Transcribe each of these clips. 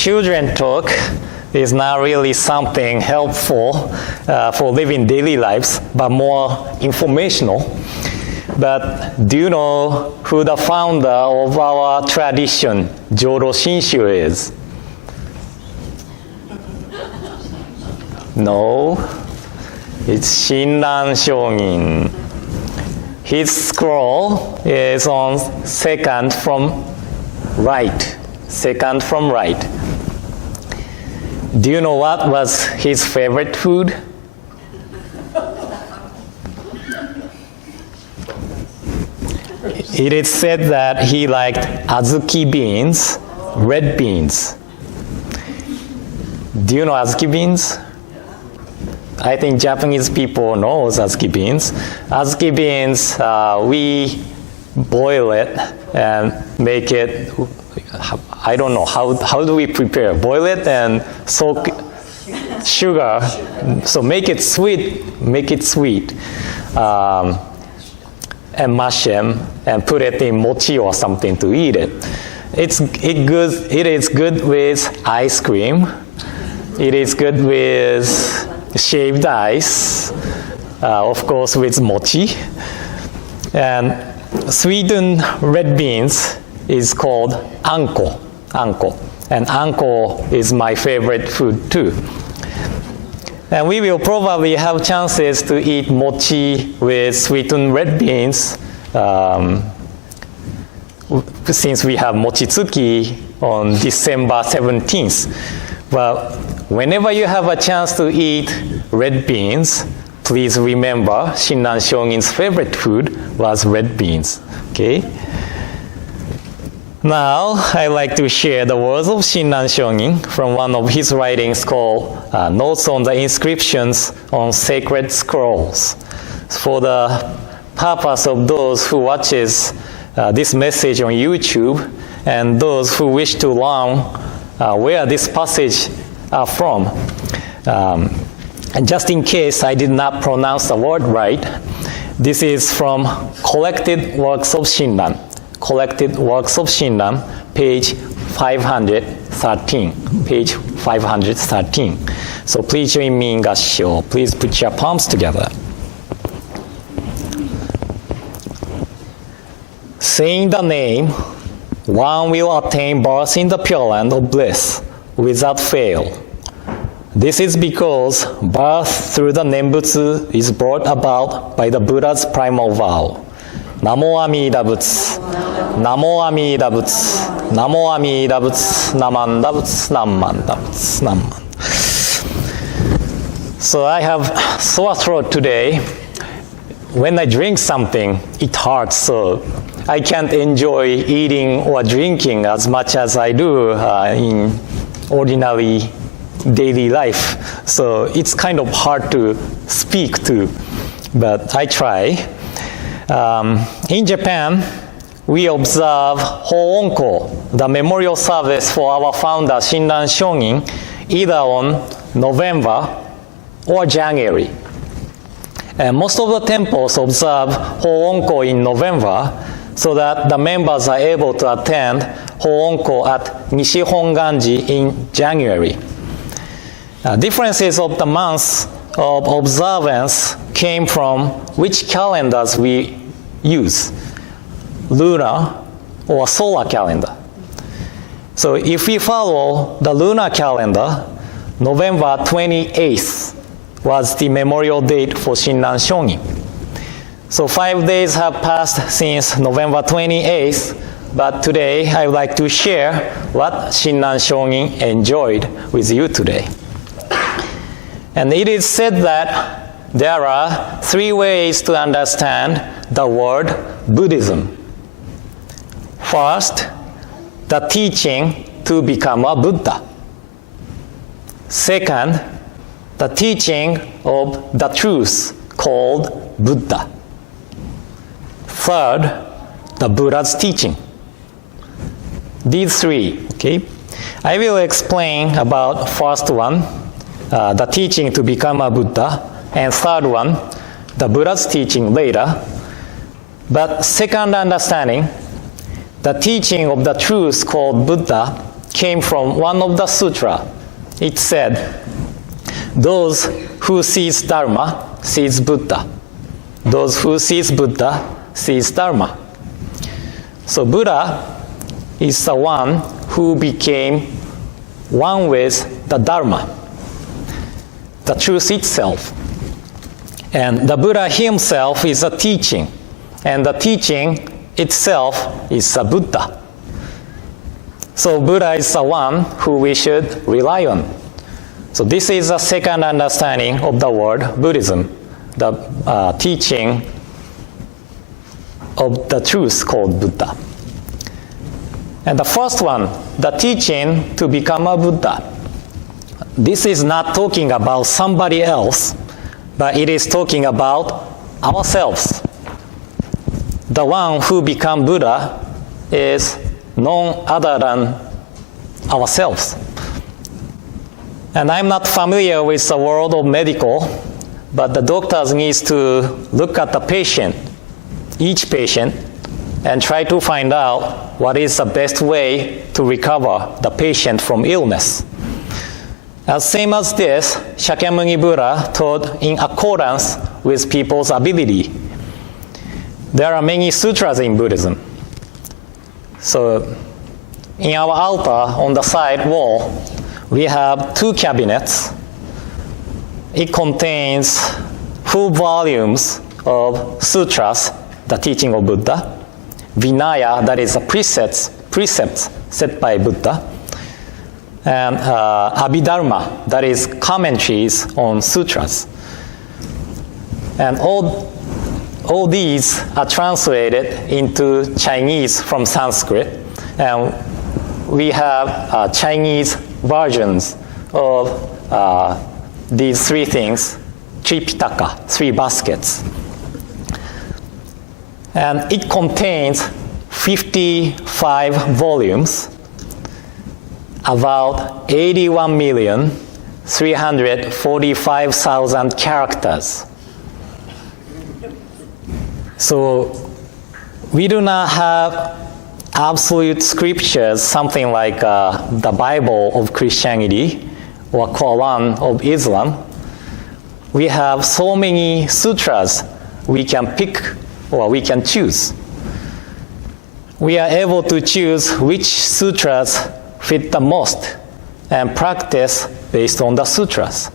children talk is not really something helpful for living daily lives, but more informational. But do you know who the founder of our tradition, Jodo Shinshu, is? No, it's Shinran Shōgin. His scroll is on second from right. Second from right. Do you know what was his favorite food? It is said that he liked azuki beans, red beans. Do you know azuki beans? I think Japanese people know azuki beans. Azuki beans, we boil it and make it, I don't know, how do we prepare? Boil it and soak sugar, so make it sweet, and mash them and put it in mochi or something to eat it. It is good with ice cream. It is good with shaved ice, of course with mochi. And sweetened red beans is called anko. And anko is my favorite food too. And we will probably have chances to eat mochi with sweetened red beans since we have mochitsuki on December 17th. But whenever you have a chance to eat red beans, please remember Shinran Shōgin's favorite food was red beans. Okay? Now, I'd like to share the words of Shinran Shōgin from one of his writings called Notes on the Inscriptions on Sacred Scrolls. For the purpose of those who watches this message on YouTube and those who wish to learn where this passage are from. And just in case I did not pronounce the word right, this is from Collected Works of Shinran. Collected Works of Shinran, page 513. Page 513. So please join me in gassho. Please put your palms together. Saying the name, one will attain birth in the Pure Land of bliss without fail. This is because birth through the Nembutsu is brought about by the Buddha's primal vow. Namo Amida Butsu, Namo Amida Butsu, Namo Amida Butsu, Namanda Butsu, Namanda Butsu, Naman. So I have sore throat today. When I drink something, it hurts, so I can't enjoy eating or drinking as much as I do in ordinary daily life. So it's kind of hard to speak to, but I try. In Japan, we observe Hoonko, the memorial service for our founder Shinran Shōgin, either on November or January. And most of the temples observe Hoonko in November so that the members are able to attend Hoonko at Nishi Hongwanji in January. Differences of the months of observance came from which calendars we use, lunar or solar calendar. So if we follow the lunar calendar, November 28th was the memorial date for Shinran Shōgin. So 5 days have passed since November 28th, but today I would like to share what Shinran Shōgin enjoyed with you today. And it is said that there are 3 ways to understand the word Buddhism. First, the teaching to become a Buddha. Second, the teaching of the truth called Buddha. Third, the Buddha's teaching. These 3, okay? I will explain about first one, the teaching to become a Buddha, and third one, the Buddha's teaching later. But second understanding, the teaching of the truth called Buddha, came from one of the sutra. It said, those who sees Dharma sees Buddha. Those who sees Buddha sees Dharma. So Buddha is the one who became one with the Dharma, the truth itself. And the Buddha himself is a teaching, and the teaching itself is a Buddha. So Buddha is the one who we should rely on. So this is a second understanding of the word Buddhism, the teaching of the truth called Buddha. And the first one, the teaching to become a Buddha. This is not talking about somebody else, but it is talking about ourselves. The one who become Buddha is none other than ourselves. And I'm not familiar with the world of medical, but the doctors needs to look at the patient, each patient, and try to find out what is the best way to recover the patient from illness. As same as this, Shakyamuni Buddha taught in accordance with people's ability. There are many sutras in Buddhism. So in our altar on the side wall, we have 2 cabinets. It contains full volumes of sutras, the teaching of Buddha, Vinaya, that is the precepts set by Buddha, and Abhidharma, that is commentaries on sutras. And all these are translated into Chinese from Sanskrit, and we have Chinese versions of these 3 things, Tripitaka, 3 baskets. And it contains 55 volumes, about 81,345,000 characters. So we do not have absolute scriptures, something like the Bible of Christianity or Quran of Islam. We have so many sutras we can pick or we can choose. We are able to choose which sutras fit the most and practice based on the sutras.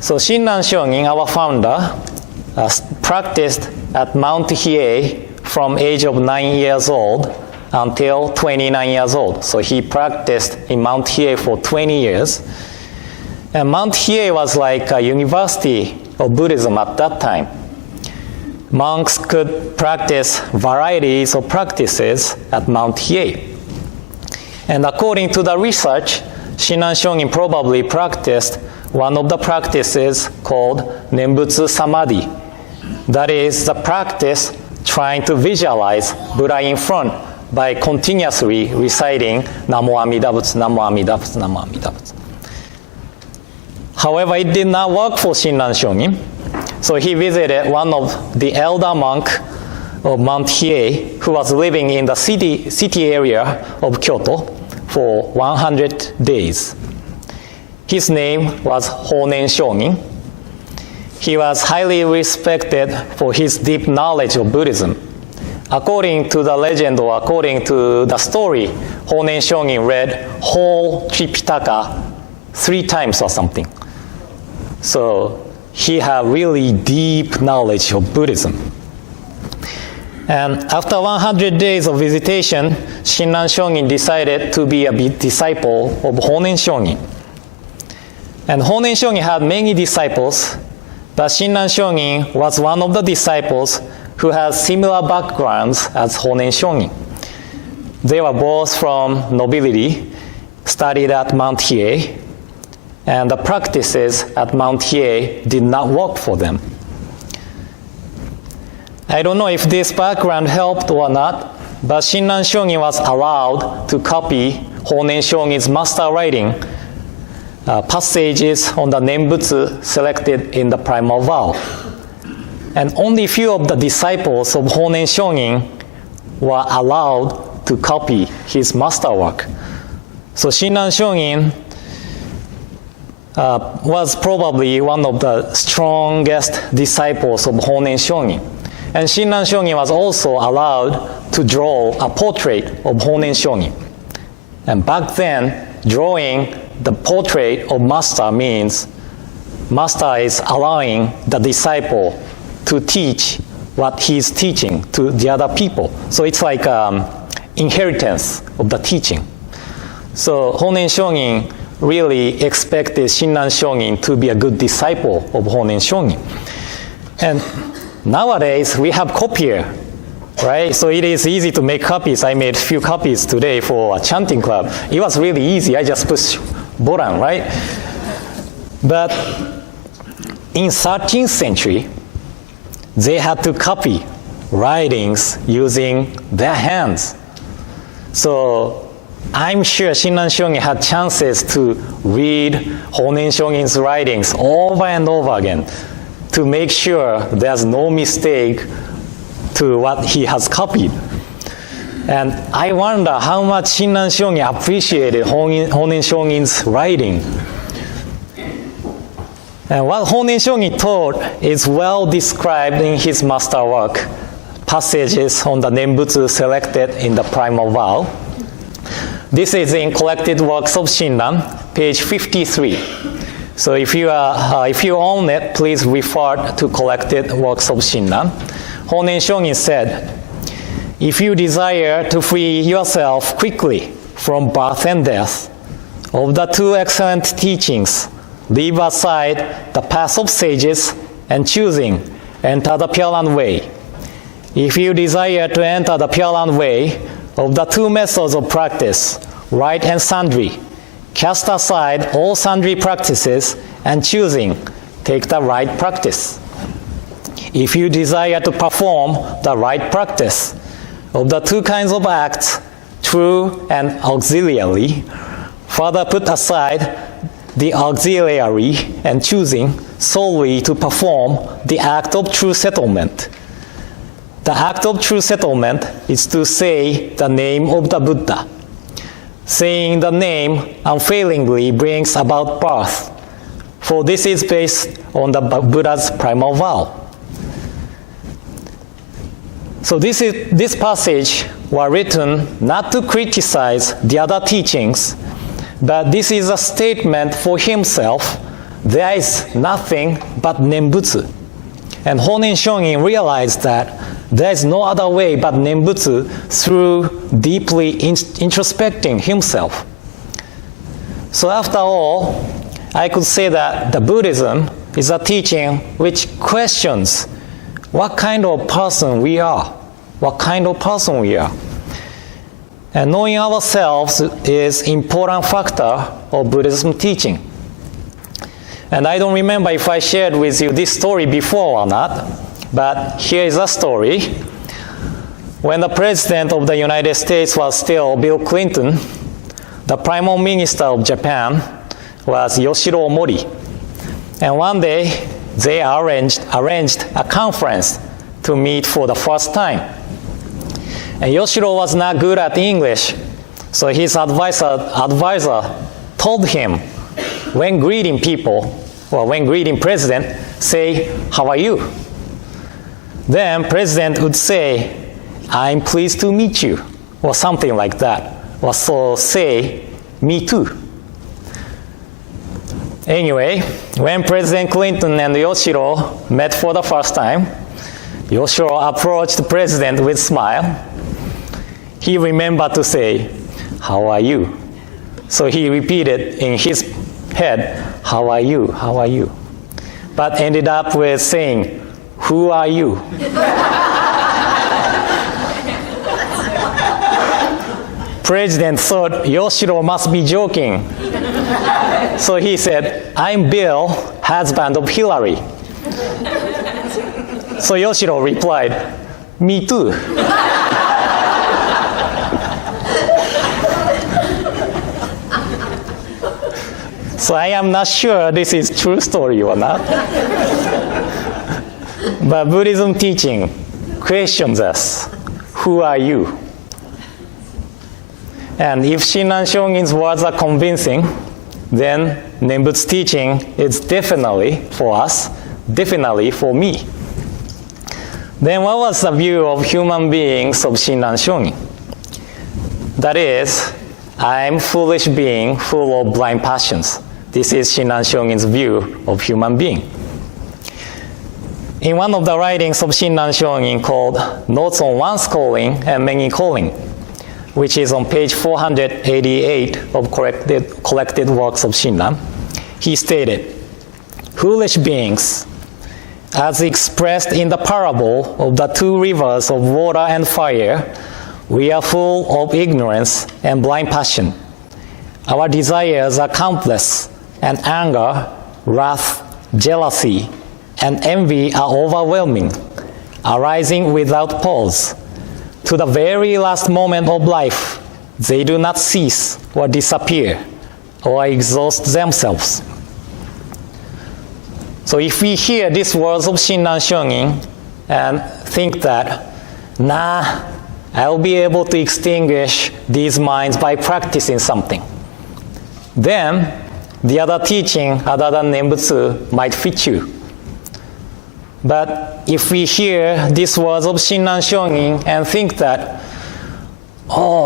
So Shinran Shonin, our founder, practiced at Mount Hiei from age of 9 years old until 29 years old. So he practiced in Mount Hiei for 20 years. And Mount Hiei was like a university of Buddhism at that time. Monks could practice varieties of practices at Mount Hiei. And according to the research, Shinran Shonin probably practiced one of the practices called Nembutsu Samadhi. That is the practice trying to visualize Buddha in front by continuously reciting Namo Amida Butsu, Namo Amida Butsu, Namo Amida Butsu. However, it did not work for Shinran Shonin. So he visited one of the elder monk of Mount Hiei who was living in the city area of Kyoto for 100 days. His name was Honen Shonin. He was highly respected for his deep knowledge of Buddhism. According to the legend or according to the story, Honen Shonin read whole Tripitaka 3 times or something. So he had really deep knowledge of Buddhism. And after 100 days of visitation, Shinran Shonin decided to be a disciple of Honen Shonin. And Honen Shonin had many disciples, but Shinran Shonin was one of the disciples who had similar backgrounds as Honen Shonin. They were both from nobility, studied at Mount Hiei, and the practices at Mount Hiei did not work for them. I don't know if this background helped or not, but Shinran Shonin was allowed to copy Honen Shonin's master writing, passages on the Nembutsu selected in the primal vow. And only few of the disciples of Honen Shonin were allowed to copy his masterwork. So Shinran Shonin was probably one of the strongest disciples of Honen Shonin. And Shinran Shonin was also allowed to draw a portrait of Honen Shonin. And back then, drawing the portrait of master means master is allowing the disciple to teach what he's teaching to the other people. So it's like inheritance of the teaching. So Honen Shonin really expected Shinran Shonin to be a good disciple of Honen Shonin. And nowadays, we have copier, right? So it is easy to make copies. I made a few copies today for a chanting club. It was really easy. I just push button, right? But in 13th century, they had to copy writings using their hands. So I'm sure Shinran Shonin had chances to read Honen Shonin's writings over and over again to make sure there's no mistake to what he has copied. And I wonder how much Shinran Shonin appreciated Honen Shonin's writing. And what Honen Shonin taught is well described in his masterwork, passages on the Nembutsu selected in the Primal Vow. This is in Collected Works of Shinran, page 53. So if you own it, please refer to Collected Works of Shinran. Honen Shonin said, if you desire to free yourself quickly from birth and death, of the two excellent teachings, leave aside the path of sages and choosing, enter the Pure Land Way. If you desire to enter the Pure Land Way, of the two methods of practice, right and sundry, cast aside all sundry practices and choosing, take the right practice. If you desire to perform the right practice, of the two kinds of acts, true and auxiliary, further put aside the auxiliary and choosing solely to perform the act of true settlement. The act of true settlement is to say the name of the Buddha. Saying the name unfailingly brings about birth, for this is based on the Buddha's primal vow. So this passage was written not to criticize the other teachings, but this is a statement for himself. There is nothing but Nembutsu. And Honen Shonin realized that there is no other way but Nembutsu through deeply introspecting himself. So after all, I could say that the Buddhism is a teaching which questions what kind of person we are. What kind of person we are. And knowing ourselves is an important factor of Buddhism teaching. And I don't remember if I shared with you this story before or not, but here is a story. When the President of the United States was still Bill Clinton, the Prime Minister of Japan was Yoshiro Mori. And one day, they arranged a conference to meet for the first time. And Yoshiro was not good at English, so his advisor told him, when greeting people, or when greeting President, say, "How are you?" Then President would say, "I'm pleased to meet you," or something like that. Or so say, "Me too." Anyway, when President Clinton and Yoshiro met for the first time, Yoshiro approached the President with a smile. He remembered to say, "How are you?" So he repeated in his head, "How are you? How are you?" But ended up with saying, "Who are you?" President thought Yoshiro must be joking. So he said, "I'm Bill, husband of Hillary." So Yoshiro replied, "Me too." So I am not sure this is true story or not. But Buddhism teaching questions us, who are you? And if Shinran Shongin's words are convincing, then Nembutsu teaching is definitely for us, definitely for me. Then what was the view of human beings of Shinran Shongin? That is, I'm foolish being full of blind passions. This is Shinran Shongin's view of human being. In one of the writings of Shinran Shongin called Notes on One's Calling and Many Calling, which is on page 488 of collected works of Shinran, he stated, foolish beings, as expressed in the parable of the two rivers of water and fire, we are full of ignorance and blind passion. Our desires are countless, and anger, wrath, jealousy, and envy are overwhelming, arising without pause. To the very last moment of life, they do not cease or disappear or exhaust themselves. So if we hear these words of Shinran Shongin and think that, I'll be able to extinguish these minds by practicing something, then the other teaching other than Nembutsu might fit you. But if we hear these words of Shinran Shongin and think that,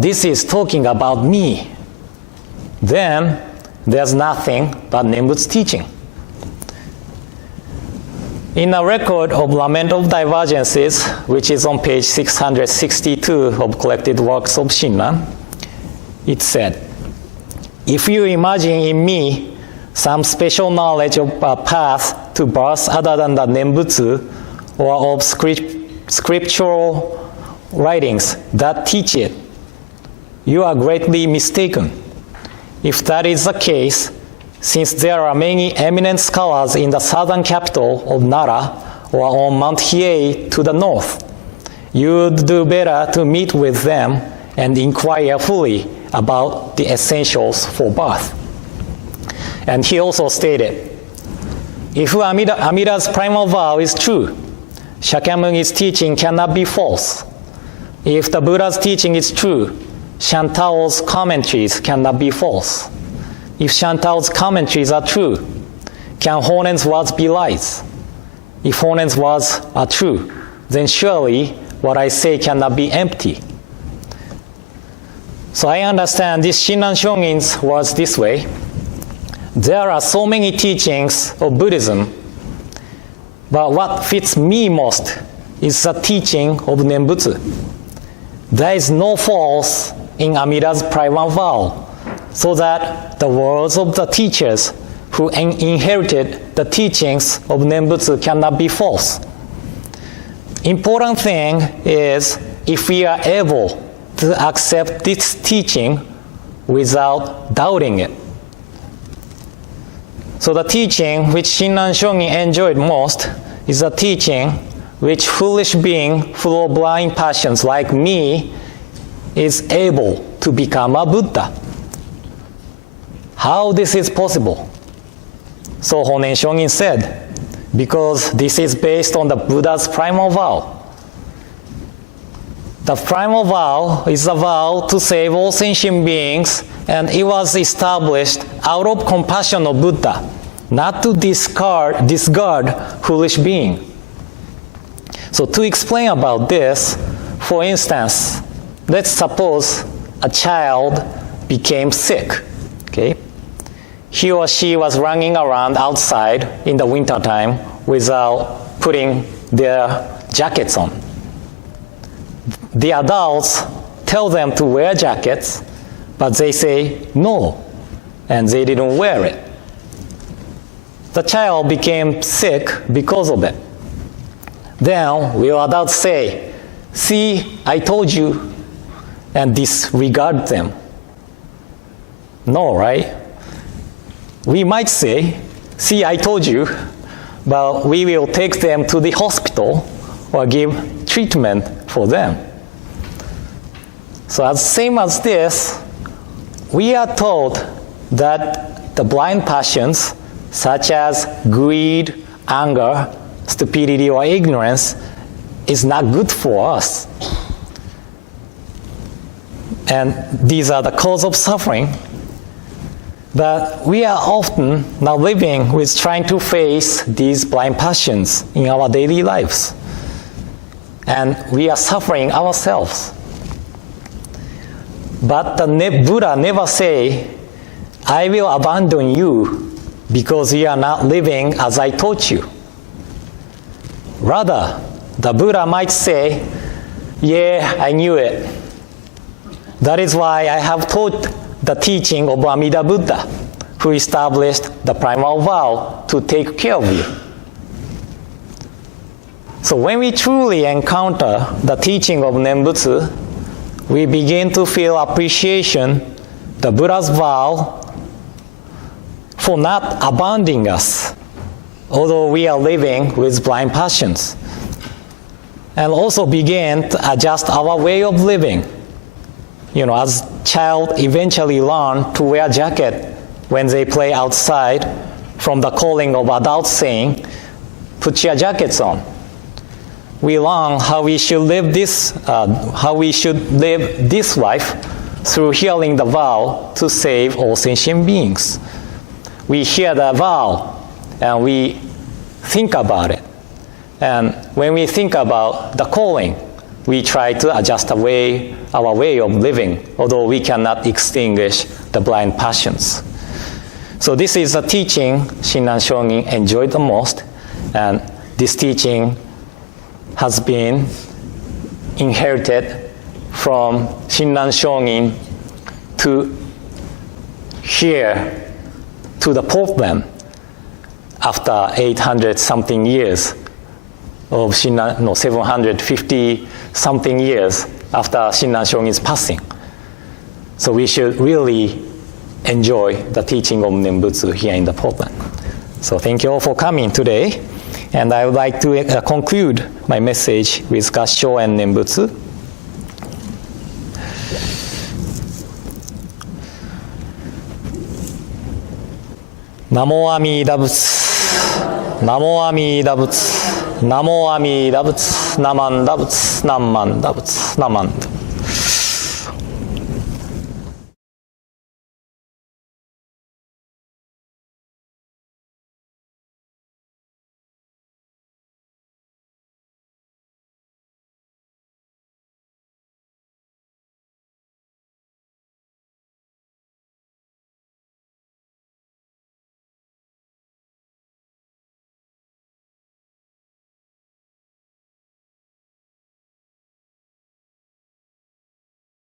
this is talking about me, then there's nothing but Nembutsu teaching. In a record of Lament of Divergences, which is on page 662 of collected works of Shinran, it said, if you imagine in me some special knowledge of a path to birth other than the Nembutsu or of scriptural writings that teach it, you are greatly mistaken. If that is the case, since there are many eminent scholars in the southern capital of Nara or on Mount Hiei to the north, you would do better to meet with them and inquire fully about the essentials for birth. And he also stated, if Amida's primal vow is true, Shakyamuni's teaching cannot be false. If the Buddha's teaching is true, Shantao's commentaries cannot be false. If Shantao's commentaries are true, can Honen's words be lies? If Honen's words are true, then surely what I say cannot be empty. So I understand this Shinran Shongin's words this way. There are so many teachings of Buddhism, but what fits me most is the teaching of Nembutsu. There is no false in Amida's primal vow, so that the words of the teachers who inherited the teachings of Nembutsu cannot be false. Important thing is if we are able to accept this teaching without doubting it. So the teaching which Shinran Shongin enjoyed most is a teaching which foolish being full of blind passions like me is able to become a Buddha. How this is possible? So Honen Shongin said, because this is based on the Buddha's primal vow. The primal vow is a vow to save all sentient beings, and it was established out of compassion of Buddha, not to discard foolish being. So to explain about this, for instance, let's suppose a child became sick, okay? He or she was running around outside in the wintertime without putting their jackets on. The adults tell them to wear jackets, but they say no, and they didn't wear it. The child became sick because of it. Then will adults say, see, I told you, and disregard them? No, right? We might say, see, I told you, but we will take them to the hospital or give treatment for them. So as same as this, we are told that the blind passions, such as greed, anger, stupidity, or ignorance, is not good for us. and these are the cause of suffering, but we are often now living with trying to face these blind passions in our daily lives. And we are suffering ourselves. But the Buddha never say, I will abandon you because you are not living as I taught you. Rather, the Buddha might say, yeah, I knew it. That is why I have taught the teaching of Amida Buddha, who established the primal vow to take care of you. So when we truly encounter the teaching of Nembutsu, we begin to feel appreciation, the Buddha's vow, for not abandoning us, although we are living with blind passions, and also begin to adjust our way of living. As child eventually learn to wear jacket when they play outside, from the calling of adults saying, put your jackets on. We learn how we should live this life through hearing the vow to save all sentient beings. We hear the vow and we think about it. And when we think about the calling, we try to adjust our way of living, although we cannot extinguish the blind passions. So this is a teaching Shinran Shonin enjoyed the most, and this teaching has been inherited from Shinran Shonin to here to the Portland after 800 something years of 750 something years after Shinran Shonin's passing. So we should really enjoy the teaching of Nembutsu here in the Portland. So thank you all for coming today. And I would like to conclude my message with Gassho and Nembutsu. Namo Amida Butsu, Namo Amida Butsu, Namo Amida Butsu, Namanda Butsu, Namanda Butsu, Namanda.